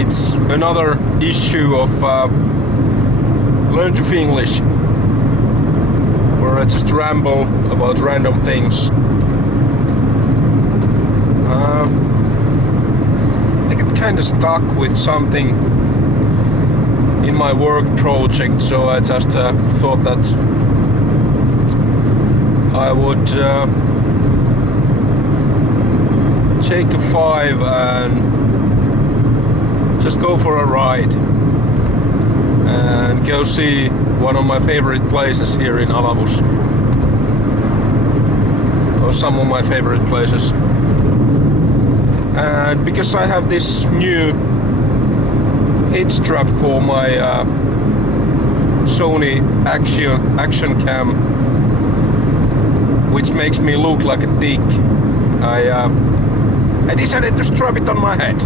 It's another issue of Lrn2Finglish, where I just ramble about random things. I get kind of stuck with something in my work project, so I just thought that I would take a 5 and just go for a ride and go see one of my favorite places here in Alavus, or some of my favorite places. And because I have this new head strap for my Sony action cam, which makes me look like a dick, I decided to strap it on my head.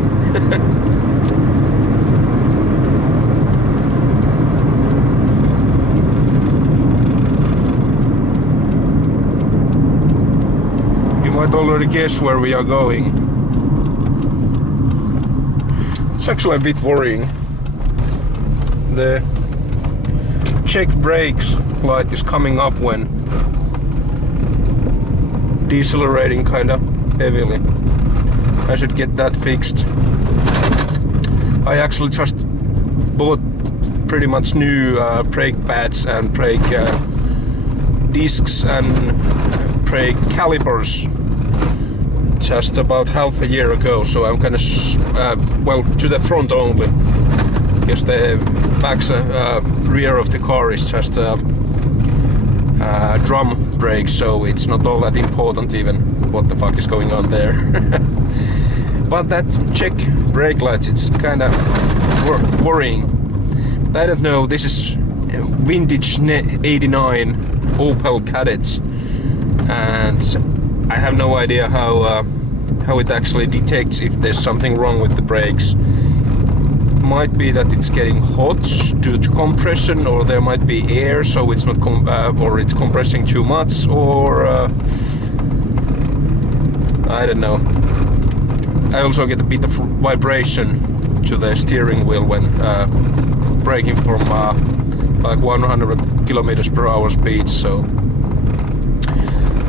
You might already guess where we are going. It's actually a bit worrying. The check brakes light is coming up when decelerating kind of heavily. I should get that fixed. I actually just bought pretty much new brake pads and brake discs and brake calipers just about half a year ago, so I'm kind of well, to the front only, because the back rear of the car is just drum brakes, so it's not all that important even what the fuck is going on there. But that check brake lights, it's kind of worrying. I don't know, this is vintage 89 Opel Cadets, and I have no idea how it actually detects if there's something wrong with the brakes. It might be that it's getting hot due to compression, or there might be air, so it's not or it's compressing too much, or I don't know. I also get a bit of vibration to the steering wheel when braking from like 100 kilometers per hour speed, so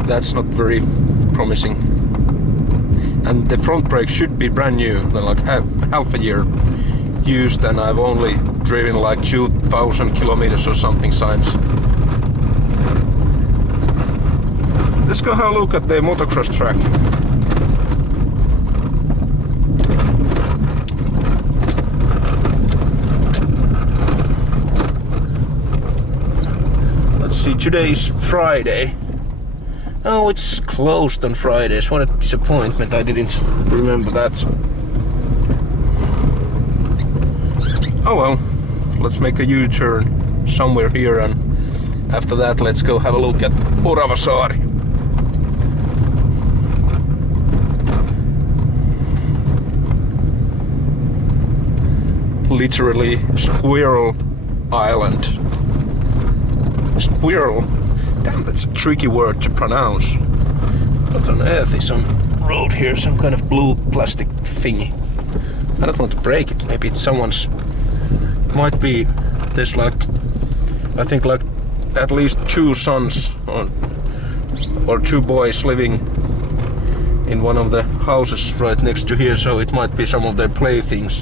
that's not very promising. And the front brake should be brand new, they're like half a year used, and I've only driven like 2,000 kilometers or something since. Let's go have a look at the motocross track. Let's see, today is Friday. Oh, it's closed on Fridays. What a disappointment, I didn't remember that. Oh well, let's make a U-turn somewhere here, and after that let's go have a look at Oravasaari. Literally Squirrel Island. Squirrel? Damn, that's a tricky word to pronounce. What on earth is on the road here? Some kind of blue plastic thingy. I don't want to break it. Maybe it's someone's. It might be. There's like, I think like at least 2 sons or 2 boys living in one of the houses right next to here, so it might be some of their playthings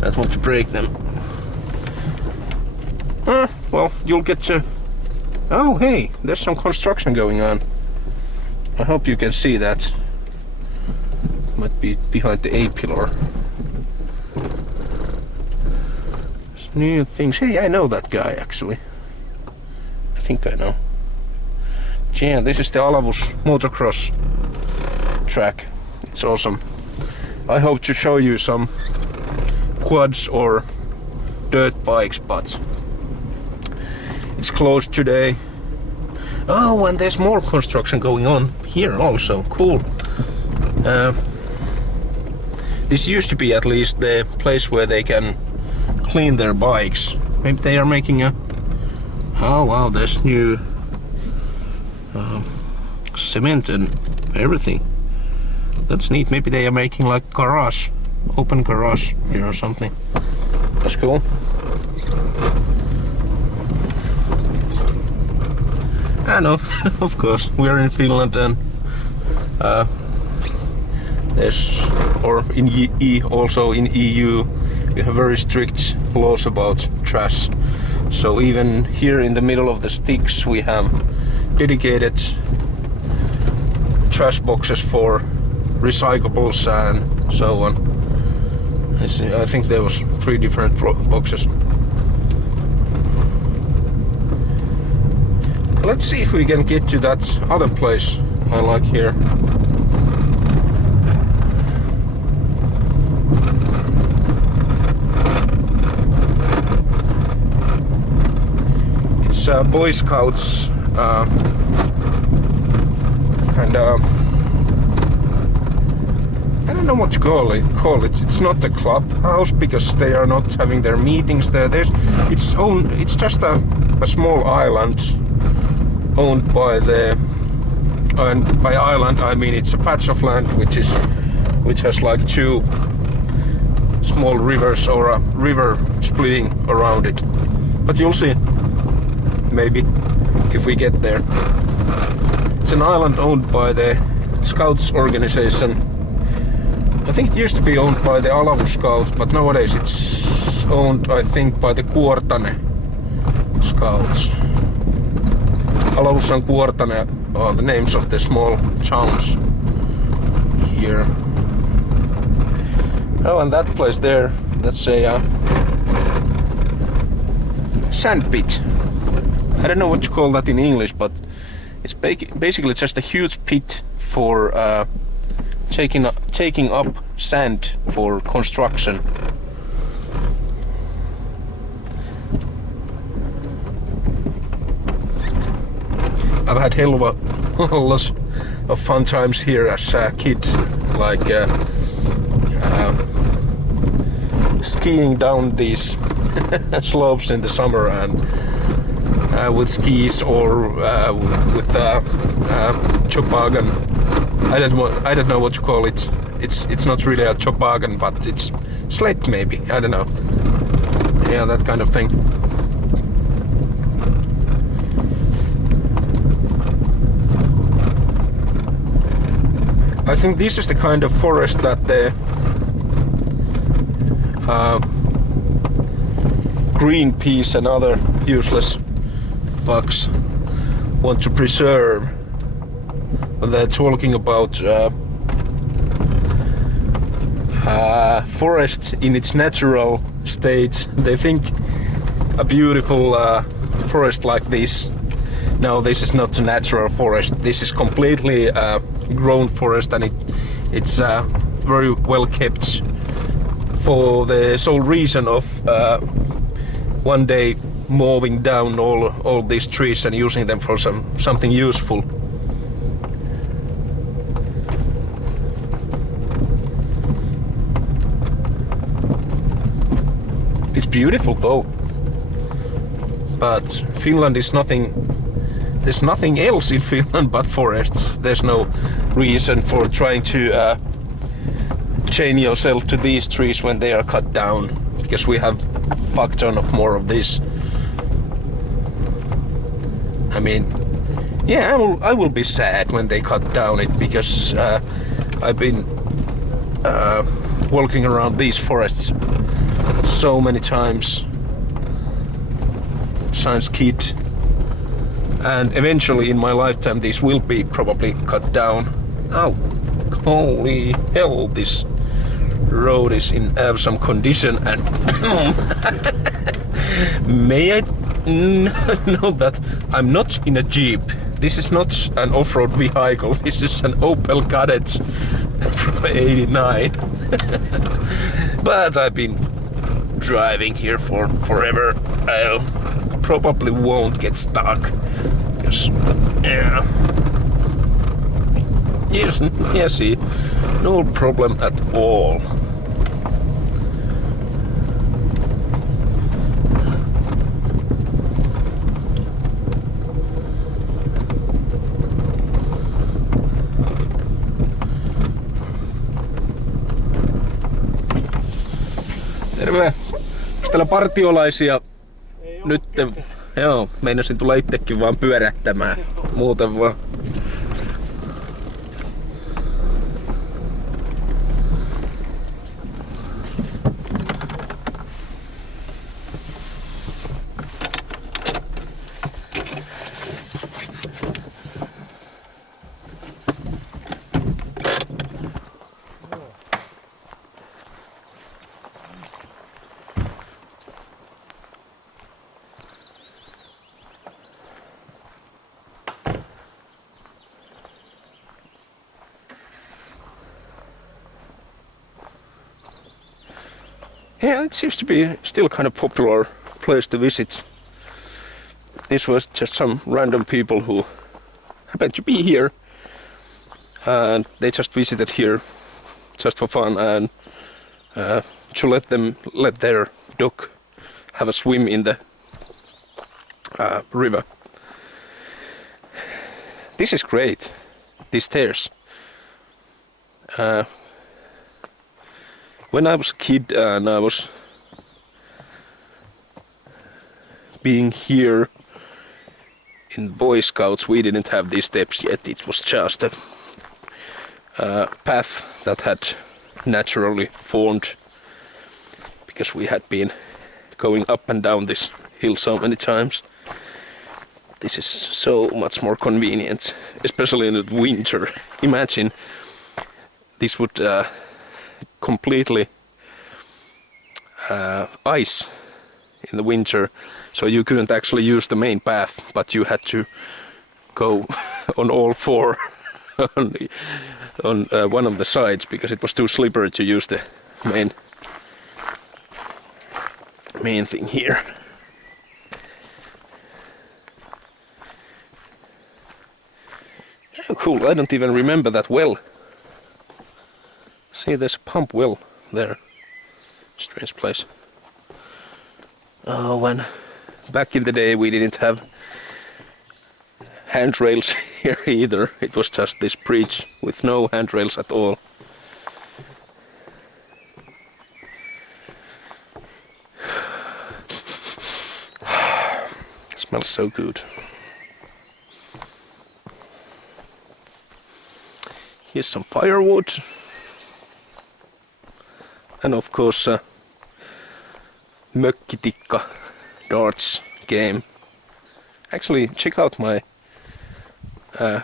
that want to break them. Well, you'll get to. Oh, hey, there's some construction going on. I hope you can see that. Might be behind the A-pillar. There's new things. Hey, I know that guy, actually. I think I know. Yeah, this is the Alavus Motocross track. It's awesome. I hope to show you some quads or dirt bikes, but it's closed today. Oh, and there's more construction going on here also. Cool. This used to be at least the place where they can clean their bikes. Maybe they are making a... Oh wow, there's new cement and everything. That's neat. Maybe they are making like garage open garage here or something. That's cool. I know, of course, we're in Finland and also in EU, we have very strict laws about trash. So even here in the middle of the sticks, we have dedicated trash boxes for recyclables and so on. I think there was 3 different boxes. Let's see if we can get to that other place I like here. It's Boy Scouts kind of, I don't know what to call it. It's not a clubhouse because they are not having their meetings there. It's just a small island owned by and by island I mean it's a patch of land which has like 2 small rivers or a river splitting around it. But you'll see, maybe, if we get there. It's an island owned by the Scouts organization. I think it used to be owned by the Alavu Scouts, but nowadays it's owned, I think, by the Kuortane Scouts. Alavus and Kuortane are the names of the small towns here. Oh, and that place there, that's a sand pit. I don't know what you call that in English, but it's basically just a huge pit for taking up sand for construction. I've had hell of a lots of fun times here as a kid, like skiing down these slopes in the summer and with skis or with toboggan. I don't know what to call it. It's not really a toboggan, but it's sled maybe. I don't know. Yeah, that kind of thing. I think this is the kind of forest that the Greenpeace and other useless fucks want to preserve. They're talking about forest in its natural state. They think a beautiful forest like this. No, this is not a natural forest. This is completely grown forest, and it's very well kept for the sole reason of one day mowing down all these trees and using them for something useful. It's beautiful though, but Finland is nothing. There's nothing else in Finland but forests. There's no reason for trying to chain yourself to these trees when they are cut down, because we have a fuck ton of more of this. I mean, yeah, I will be sad when they cut down it, because I've been walking around these forests so many times since kid. And eventually in my lifetime these will be probably cut down. Oh, holy hell, this road is in awesome condition. And may I know that I'm not in a Jeep. This is not an off-road vehicle. This is an Opel Kadett from '89. But I've been driving here for forever. I probably won't get stuck. Yeah. Yes, see, no problem at all. Terve! Onks täällä partiolaisia? Nyt joo, meinasin tulla itsekin vaan pyörähtämään. Muuten vaan. Yeah, it seems to be still kind of popular place to visit. This was just some random people who happened to be here, and they just visited here just for fun and to let their dog have a swim in the river. This is great. These stairs. When I was a kid and I was being here in Boy Scouts, we didn't have these steps yet. It was just a path that had naturally formed because we had been going up and down this hill so many times. This is so much more convenient, especially in the winter. Imagine this would completely ice in the winter, so you couldn't actually use the main path, but you had to go on all four on one of the sides because it was too slippery to use the main thing here. Oh, cool, I don't even remember that well. See, there's a pump well there. Strange place. Oh, when back in the day we didn't have handrails here either. It was just this bridge with no handrails at all. Smells so good. Here's some firewood. And of course mökkitikka darts game. Actually, check out my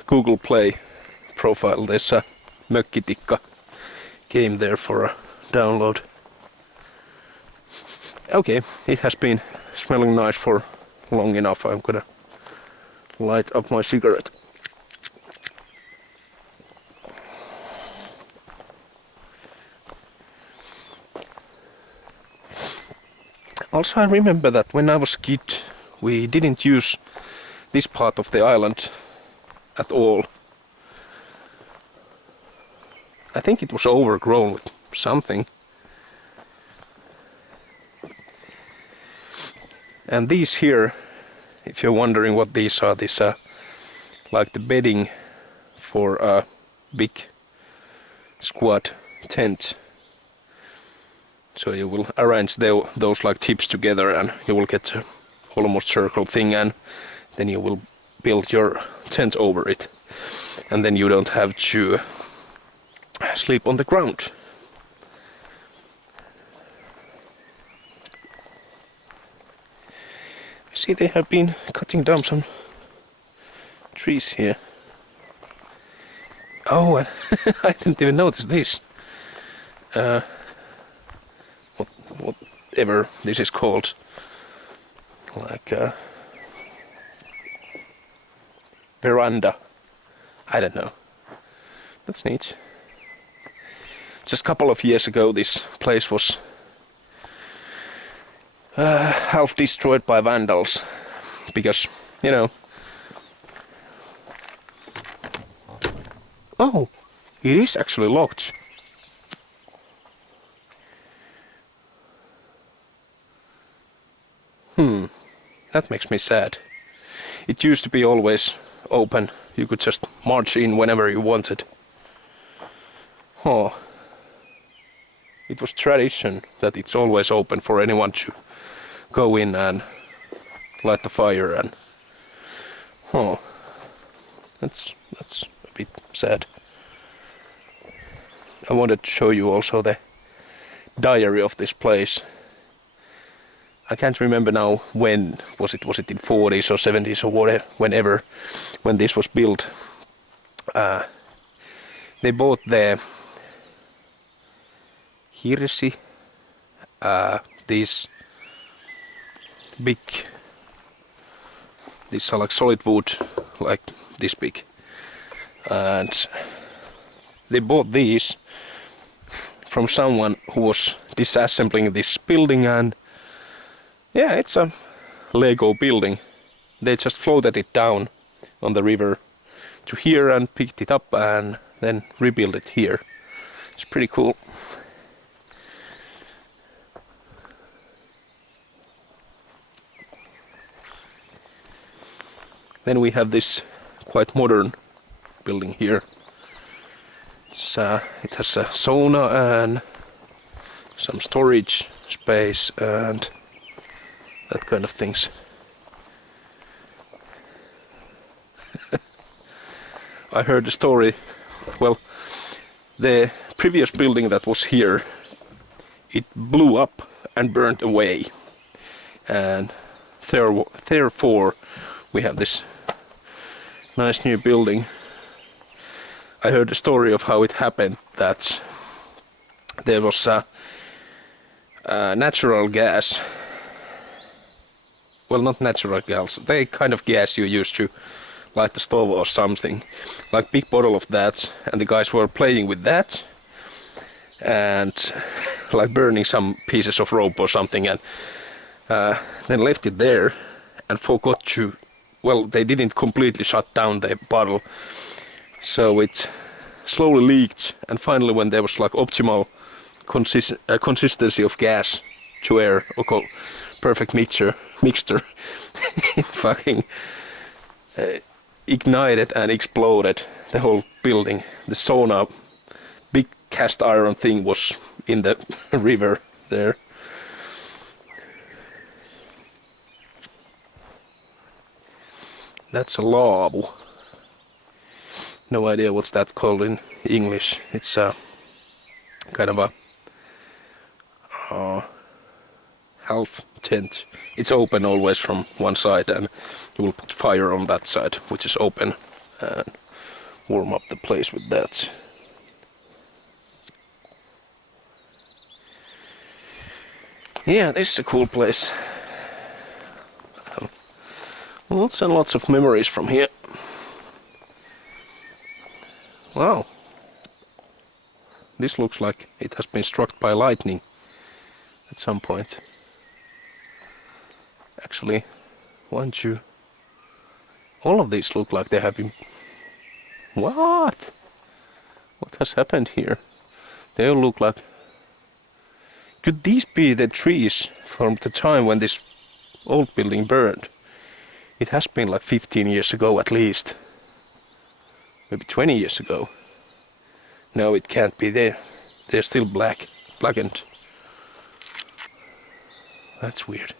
Google Play profile. There's a mökkitikka game there for a download. Okay, it has been smelling nice for long enough. I'm gonna light up my cigarette. Also, I remember that when I was a kid, we didn't use this part of the island at all. I think it was overgrown with something. And these here, if you're wondering what these are like the bedding for a big squad tent. So you will arrange those like tips together and you will get a almost circle thing, and then you will build your tent over it. And then you don't have to sleep on the ground. See, they have been cutting down some trees here. Oh, I didn't even notice this. Whatever this is called, like a veranda. I don't know. That's neat. Just a couple of years ago, this place was half destroyed by vandals because, you know. Oh, it is actually locked. That makes me sad. It used to be always open. You could just march in whenever you wanted. Oh. it was tradition that it's always open for anyone to go in and light the fire. And oh, that's a bit sad. I wanted to show you also the diary of this place. I can't remember now when was it in 40s or 70s or whatever, when this was built. They bought the hirsi, these are like solid wood, like this big, and they bought these from someone who was disassembling this building, and yeah, it's a Lego building. They just floated it down on the river to here and picked it up and then rebuilt it here. It's pretty cool. Then we have this quite modern building here. It has a sauna and some storage space and that kind of things. I heard the story. Well, the previous building that was here, it blew up and burned away, and therefore we have this nice new building. I heard the story of how it happened, that there was a natural gas, well, not natural gas, the kind of gas you use to light the stove or something, like big bottle of that, and the guys were playing with that and like burning some pieces of rope or something, and then left it there and forgot to, well, they didn't completely shut down the bottle, so it slowly leaked, and finally when there was like optimal consistency of gas to air, or called perfect mixture it fucking ignited and exploded the whole building. The sauna, big cast iron thing, was in the river there. That's a laavu. No idea what's that called in English. It's a kind of a half tent. It's open always from one side, and you will put fire on that side, which is open, and warm up the place with that. Yeah, this is a cool place. Lots and lots of memories from here. Wow. This looks like it has been struck by lightning at some point. Actually, all of these look like they have been... What? What has happened here? They all look like... Could these be the trees from the time when this old building burned? It has been like 15 years ago at least. Maybe 20 years ago. No, it can't be there. They're still blackened. That's weird.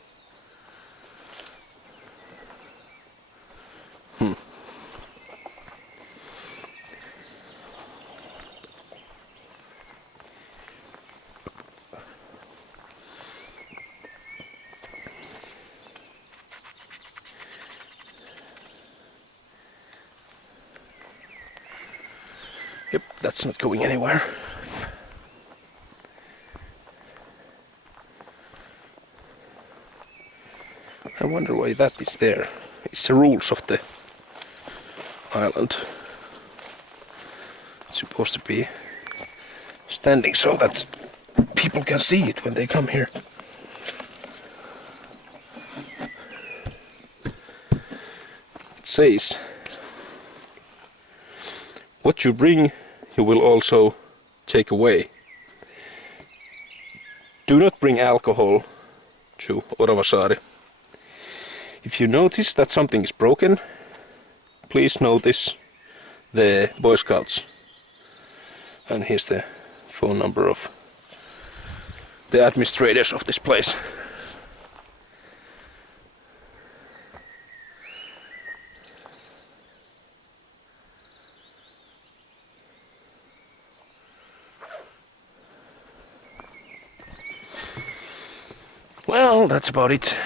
Yep, that's not going anywhere. I wonder why that is there. It's the rules of the island. It's supposed to be standing so that people can see it when they come here. It says, what you bring, you will also take away. Do not bring alcohol to Oravasaari. If you notice that something is broken, please notice the Boy Scouts. And here's the phone number of the administrators of this place. Well, that's about it.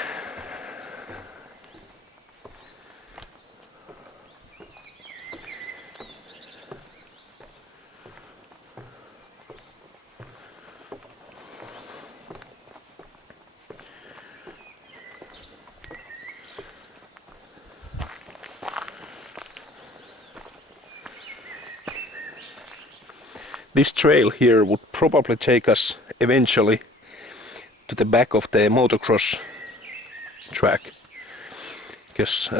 This trail here would probably take us eventually to the back of the motocross track, because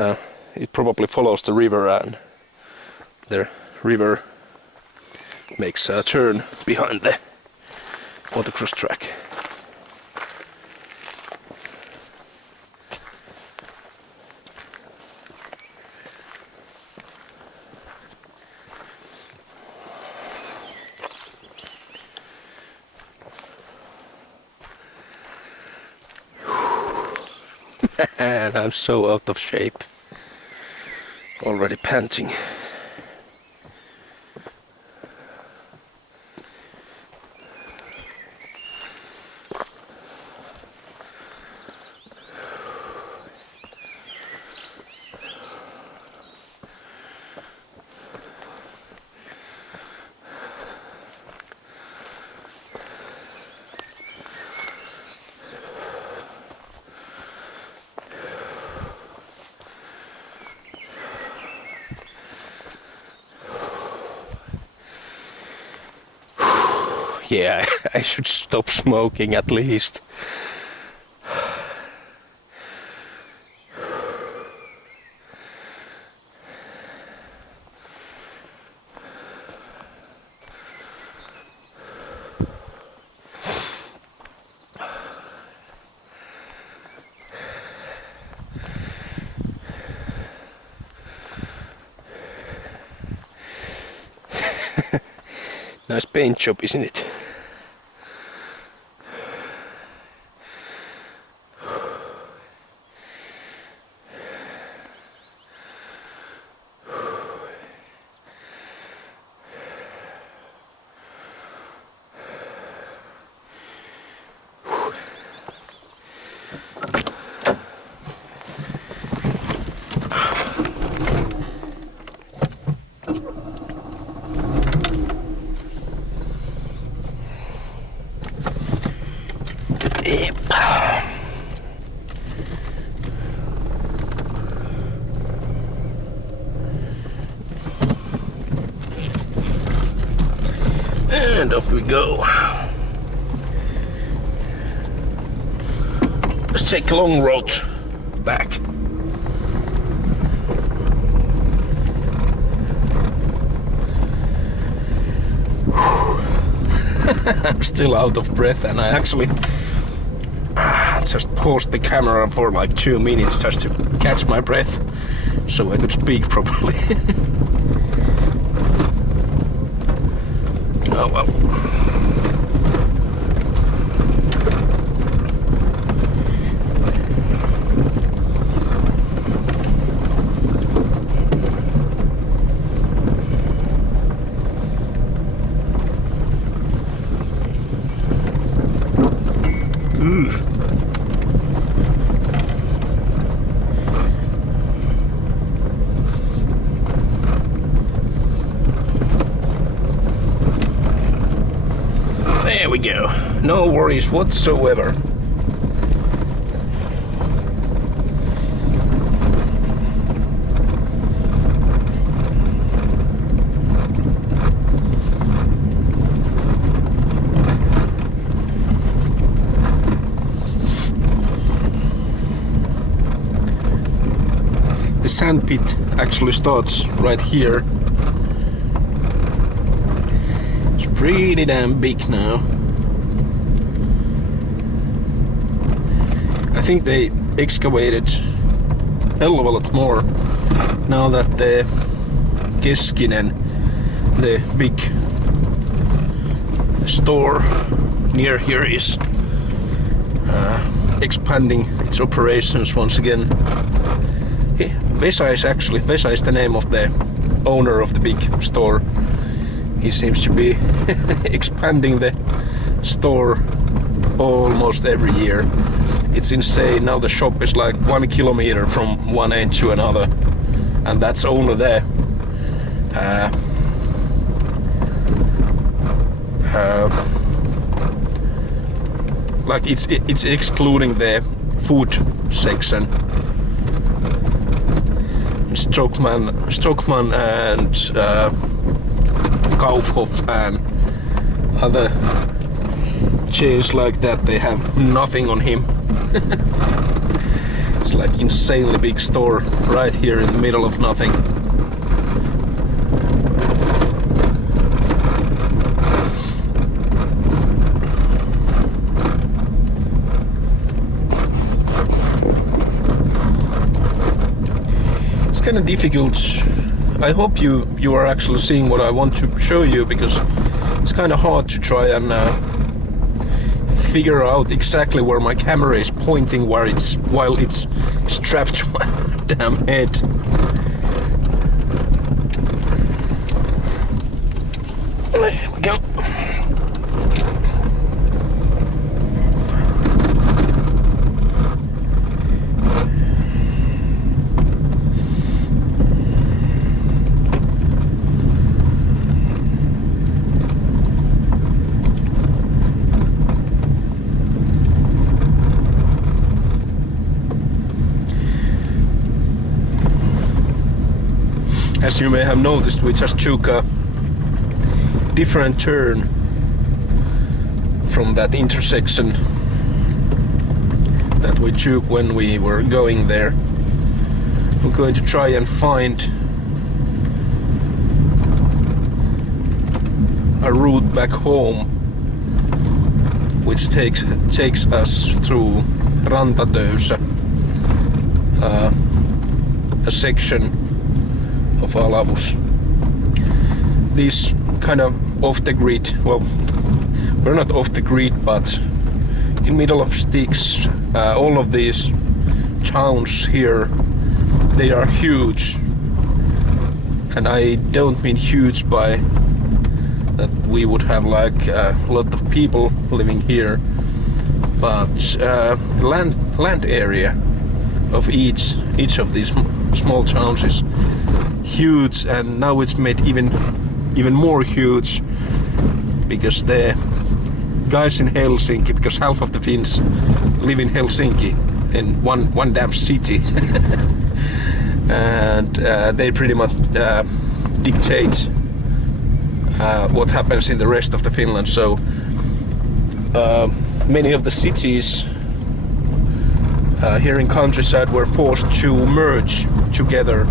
it probably follows the river, and the river makes a turn behind the motocross track. And I'm so out of shape, already panting. Yeah, I should stop smoking at least. Nice paint job, isn't it? Yep. And off we go. Let's take a long road back. I'm still out of breath, and I actually just paused the camera for like 2 minutes just to catch my breath so I could speak properly. Oh well. There we go. No worries whatsoever. The sand pit actually starts right here. It's pretty damn big now. I think they excavated a hell of a lot more now that the Keskinen, the big store near here, is expanding its operations once again. Vesa is the name of the owner of the big store. He seems to be expanding the store almost every year. It's insane. Now the shop is like 1 kilometer from one end to another, and that's only there. Like it's excluding the food section. Stockman and Kaufhof and other chains like that, they have nothing on him. It's like insanely big store right here in the middle of nothing. It's kind of difficult. I hope you are actually seeing what I want to show you, because it's kind of hard to try and figure out exactly where my camera is pointing while it's strapped to my damn head. There we go. As you may have noticed, we just took a different turn from that intersection that we took when we were going there. We're going to try and find a route back home which takes us through Rantatöyssä, a section of Alavus. These kind of off the grid, well, we're not off the grid, but in middle of sticks. All of these towns here, they are huge, and I don't mean huge by that we would have like a lot of people living here, but land area of each of these small towns is huge, and now it's made even more huge because the guys in Helsinki, because half of the Finns live in Helsinki, in one damn city, and they pretty much dictate what happens in the rest of the Finland. So many of the cities here in countryside were forced to merge together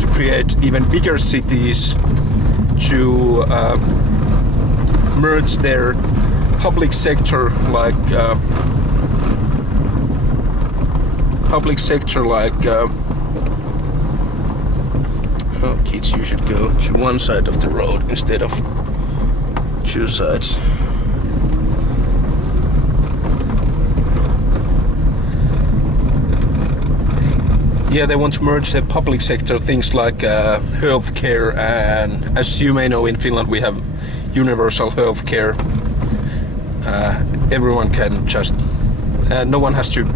to create even bigger cities, to merge their public sector like oh kids, you should go to one side of the road instead of two sides. Yeah, they want to merge the public sector, things like healthcare, and as you may know, in Finland we have universal healthcare. Everyone can just, no one has to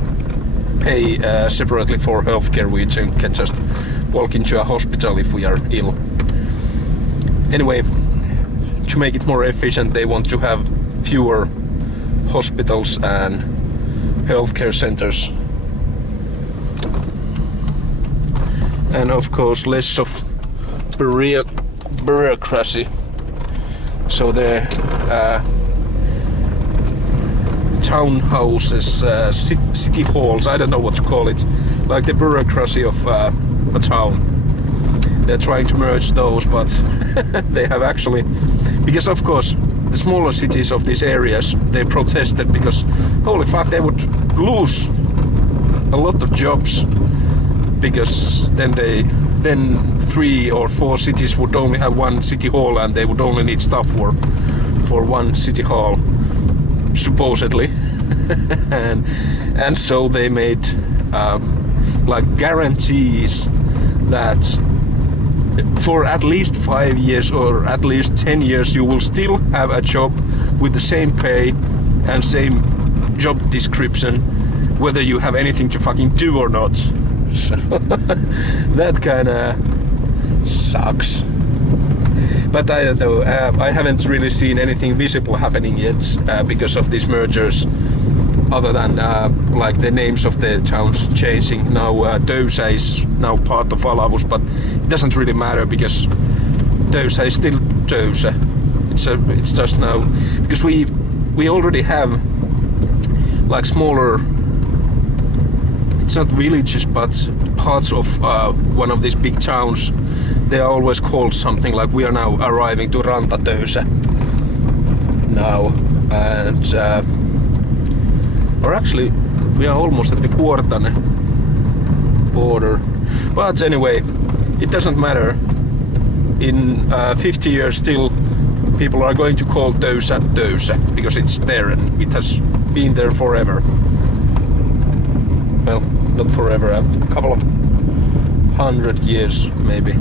pay separately for healthcare. We can just walk into a hospital if we are ill. Anyway, to make it more efficient, they want to have fewer hospitals and healthcare centers. And of course less of bureaucracy. So the townhouses, city halls, I don't know what to call it, like the bureaucracy of a town. They're trying to merge those, but they have actually, because of course the smaller cities of these areas, they protested because holy fuck, they would lose a lot of jobs, because then 3 or 4 cities would only have one city hall, and they would only need staff for one city hall, supposedly. And so they made like guarantees that for at least 5 years or at least 10 years you will still have a job with the same pay and same job description, whether you have anything to fucking do or not. So that kinda sucks. But I don't know, I haven't really seen anything visible happening yet because of these mergers, other than like the names of the towns changing. Now Töysä is now part of Alavus, but it doesn't really matter because Töysä is still Töysä. It's just now because we already have like smaller, it's not villages but parts of one of these big towns. They are always called something like, we are now arriving to Rantatöysä now, and or actually we are almost at the Kuortane border. But anyway, it doesn't matter. In 50 years still people are going to call Töysä Töysä because it's there and it has been there forever. Well, not forever, a couple of 100 years maybe.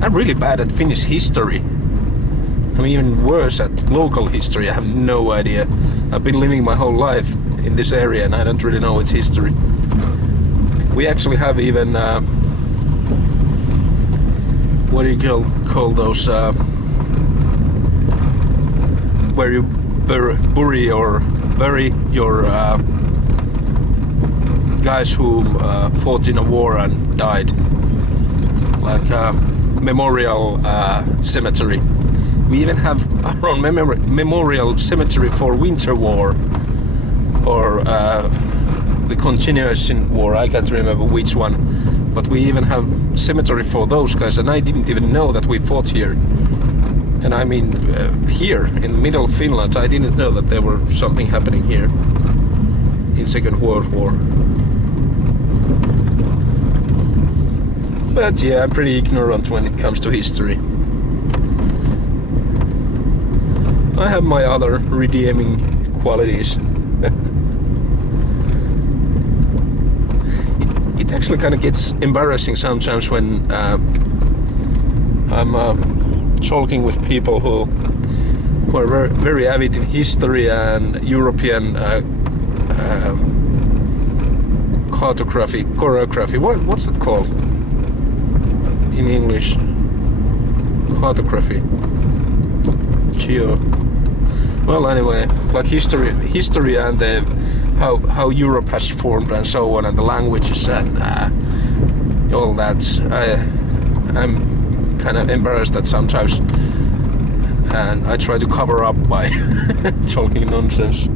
I'm really bad at Finnish history. I'm even worse at local history. I have no idea. I've been living my whole life in this area and I don't really know its history. We actually have even what do you call those where you bury your guys who fought in a war and died, like a memorial cemetery. We even have our own memorial cemetery for Winter War or the Continuation War. I can't remember which one, but we even have cemetery for those guys, and I didn't even know that we fought here. And I mean here in the middle of Finland, I didn't know that there were something happening here in Second World War. But yeah, I'm pretty ignorant when it comes to history. I have my other redeeming qualities. It actually kind of gets embarrassing sometimes when I'm talking with people who are very, very avid in history and European choreography. What's that called in English? Cartography. Well, anyway, like history and how Europe has formed and so on, and the languages and all that. I'm kind of embarrassed that sometimes, and I try to cover up by talking nonsense.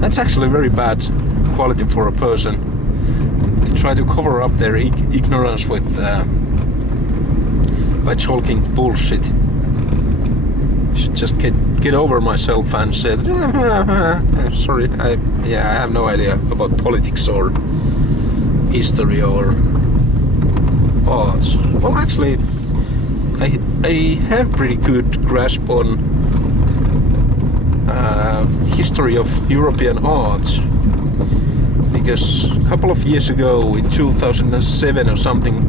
That's actually a very bad quality for a person, to try to cover up their ignorance with by talking bullshit. Should just get over myself and say, sorry, I have no idea about politics or history or arts. Well, actually, I have pretty good grasp on history of European arts, because a couple of years ago, in 2007 or something,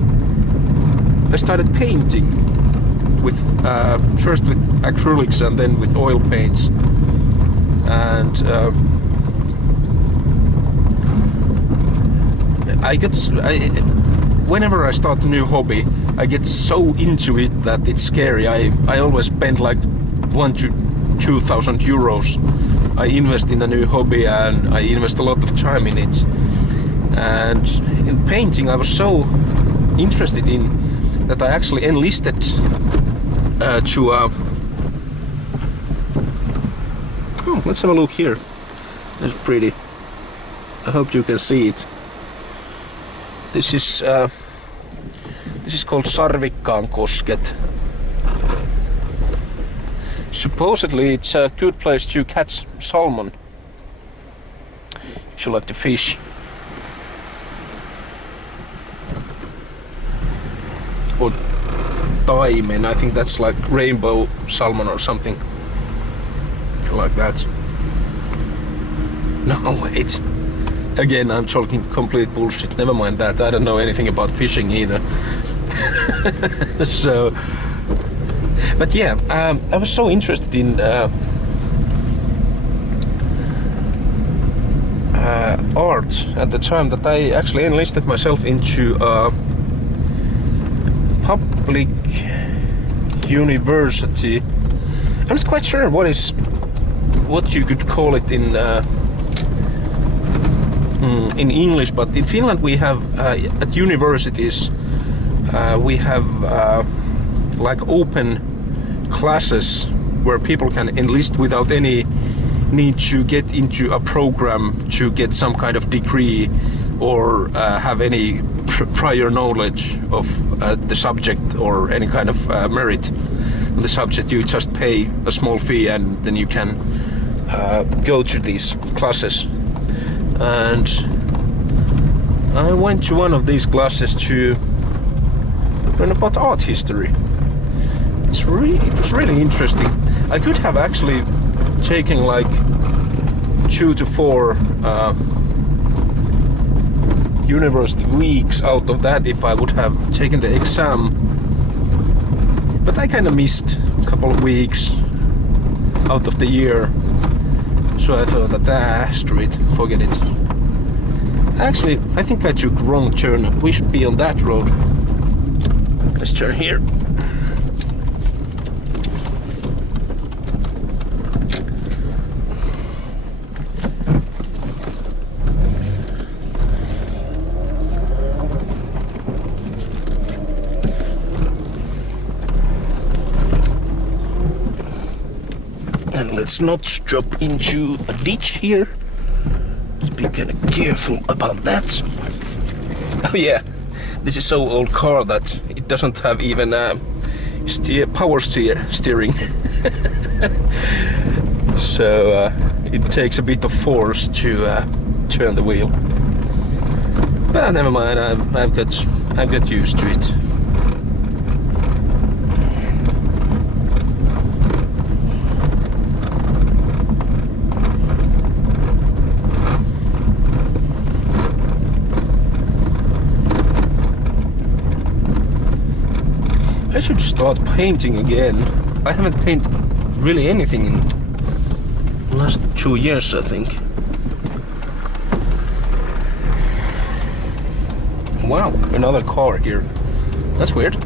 I started painting with first with acrylics and then with oil paints, and whenever I start a new hobby, I get so into it that it's scary. I always spend like 1,000 to 2,000 euros. I invest in a new hobby and I invest a lot of time in it. And in painting, I was so interested in that I actually enlisted to oh, let's have a look here. It's pretty. I hope you can see it. This is called Sarvikkaan-kosket. Supposedly it's a good place to catch salmon if you like to fish. Or taimen, I think that's like rainbow salmon or something like that. No, wait. Again, I'm talking complete bullshit. Never mind that. I don't know anything about fishing either. So, but yeah, I was so interested in art at the time that I actually enlisted myself into a public university. I'm not quite sure what you could call it in English, but in Finland we have at universities we have like open classes where people can enlist without any need to get into a program to get some kind of degree or have any prior knowledge of the subject or any kind of merit on the subject. You just pay a small fee and then you can go to these classes. And I went to one of these classes to learn about art history. It was really interesting. I could have actually taken like 2 to 4 university weeks out of that if I would have taken the exam. But I kind of missed a couple of weeks out of the year. So I thought that, screw it, forget it. Actually, I think I took wrong turn. We should be on that road. Let's turn here. And let's not drop into a ditch here. Let's be kind of careful about that. Oh yeah, this is so old car that it doesn't have even power steering. So it takes a bit of force to turn the wheel. But never mind, I've got used to it. I should start painting again. I haven't painted really anything in the last 2 years, I think. Wow, another car here. That's weird.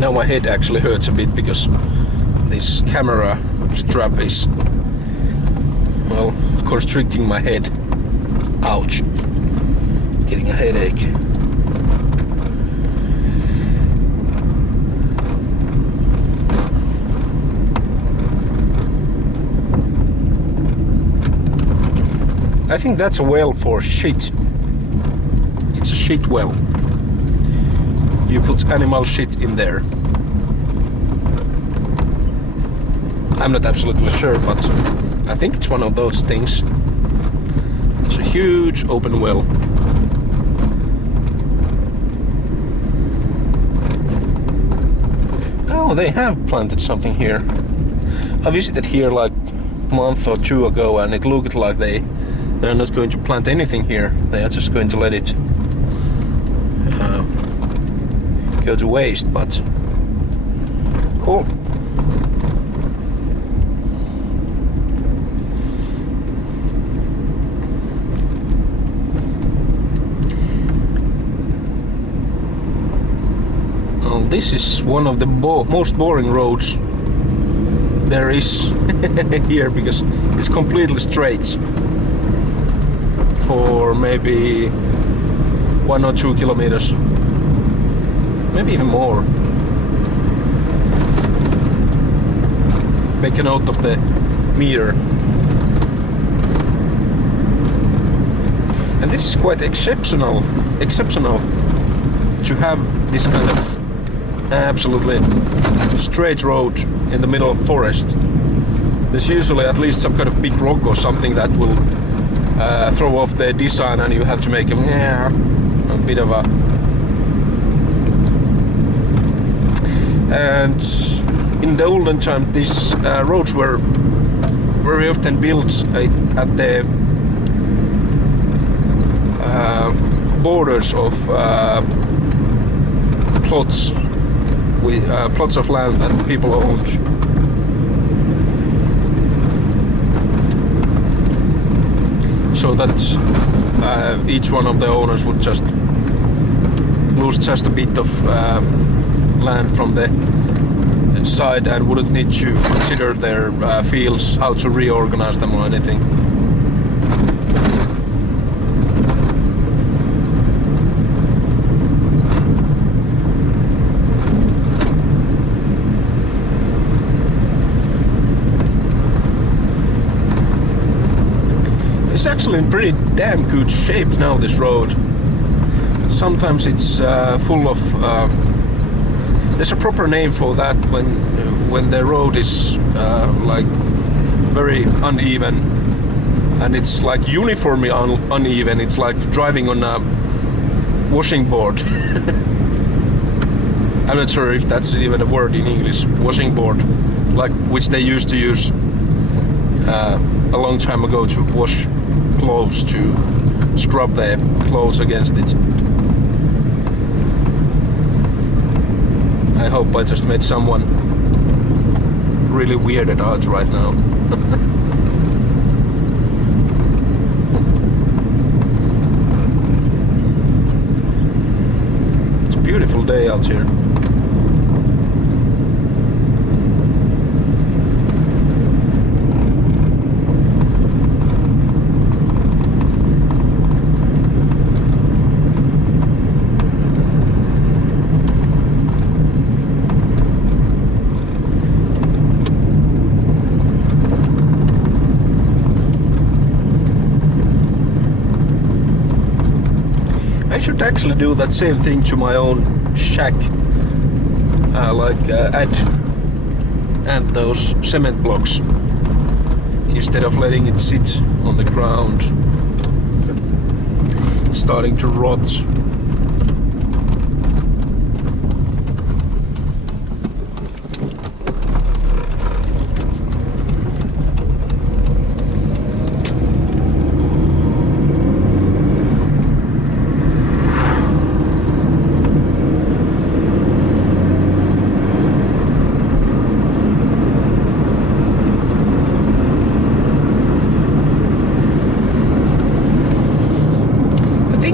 Now my head actually hurts a bit because this camera strap is, well, constricting my head. Ouch. Getting a headache. I think that's a well for shit. It's a shit well. You put animal shit in there. I'm not absolutely sure, but I think it's one of those things. It's a huge open well. Oh, they have planted something here. I visited here like a month or 2 ago and it looked like they're not going to plant anything here. They are just going to let it go to waste, but cool. This is one of the most boring roads there is here because it's completely straight for maybe 1 or 2 kilometers, maybe even more. Make a note of the meter. And this is quite exceptional to have this kind of absolutely straight road in the middle of forest. There's usually at least some kind of big rock or something that will throw off the design and you have to make a bit of a And in the olden time, these roads were very often built at the borders of plots with plots of land that people owned. So that each one of the owners would just lose just a bit of land from the side and wouldn't need to consider their fields, how to reorganize them or anything. It's actually in pretty damn good shape now, this road. Sometimes it's full of there's a proper name for that when the road is like very uneven and it's like uniformly uneven. It's like driving on a washing board. I'm not sure if that's even a word in English, washing board, like which they used to use a long time ago to wash clothes, to scrub their clothes against it. I hope I just made someone really weirded out right now. It's a beautiful day out here. I should actually do that same thing to my own shack, add those cement blocks instead of letting it sit on the ground. It's starting to rot.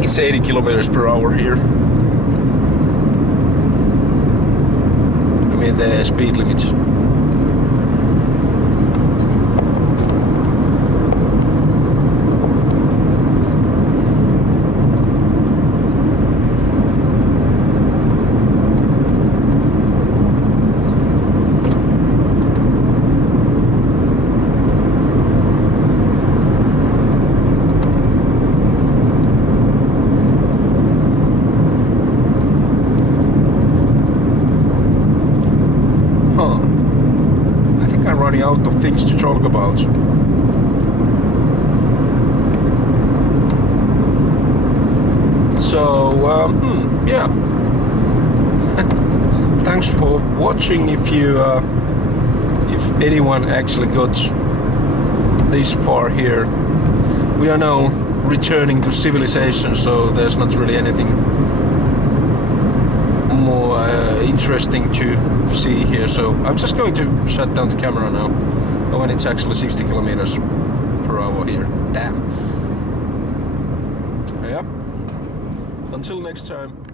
It's 80 kilometers per hour here. I mean the speed limits. Running out of things to talk about. So yeah. Thanks for watching. If anyone actually got this far here, we are now returning to civilization, so there's not really anything more interesting to see here. So I'm just going to shut down the camera now. Oh, and it's actually 60 kilometers per hour here. Damn. Yep. Until next time.